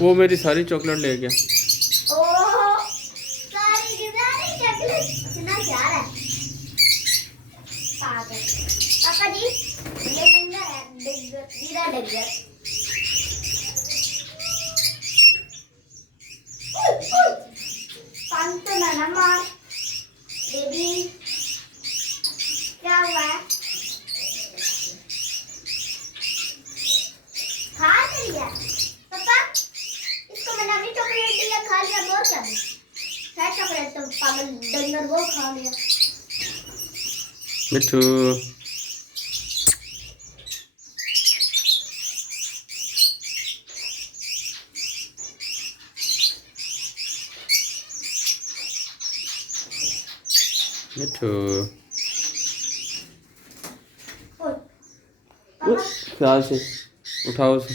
वो मेरी सारी चॉकलेट ले गया। ओह सारी चॉकलेट इतना प्यारा है पागल। पापा जी ये डंगर है, जीरा डंगर। पंख तो ना मार बेबी, क्या हुआ है? खा लिया पापा, इसको मैंने अपनी चॉकलेट दिया, खा लिया, और क्या है चॉकलेट तो पागल डंगर वो खा लिया। मिठू मिठू ख्याल से उठाओ, उसे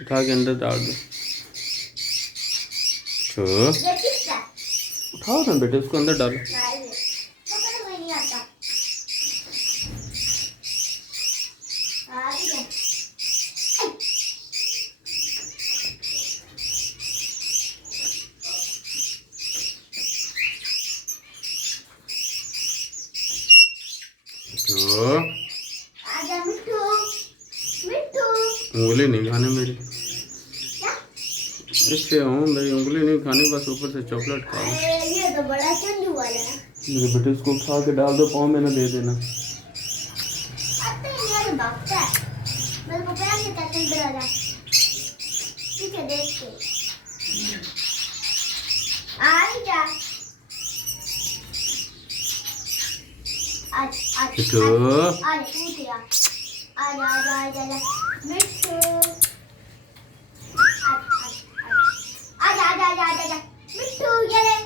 उठा के अंदर डाल दो। तो उठाओ ना बेटे, उसको अंदर डालो। तो उंगली नहीं खाने मेरी, इससे हूँ मेरी उंगली नहीं खानी, बस ऊपर से चॉकलेट खा। ये तो बड़ा चंदू वाला है मेरे बेटे, उसको उठा के डाल दो, पाँव में ना दे देना। मेरे को पैर से टच कर रहा ठीक है, देख के आई क्या आज मिठू आज पूछ गया, आज आज आज आज मिठू आज आज आज आज आज मिठू ये ले,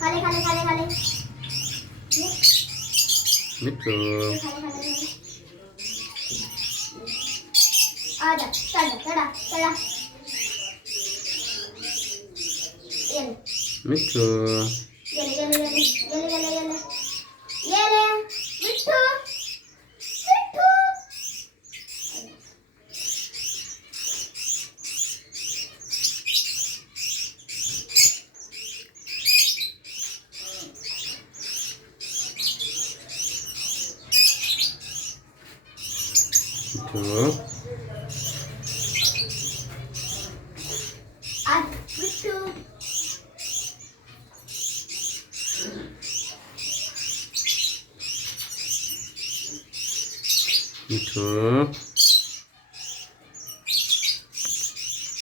खा ले खा ले खा ले खा ले मिठू आजा, चढ़ चढ़ा चढ़ा ये ले मिठू ये ले ये ले ये ले ये ले ये ले ये ले मिठू मिठू मिठू आज मिठू मिठू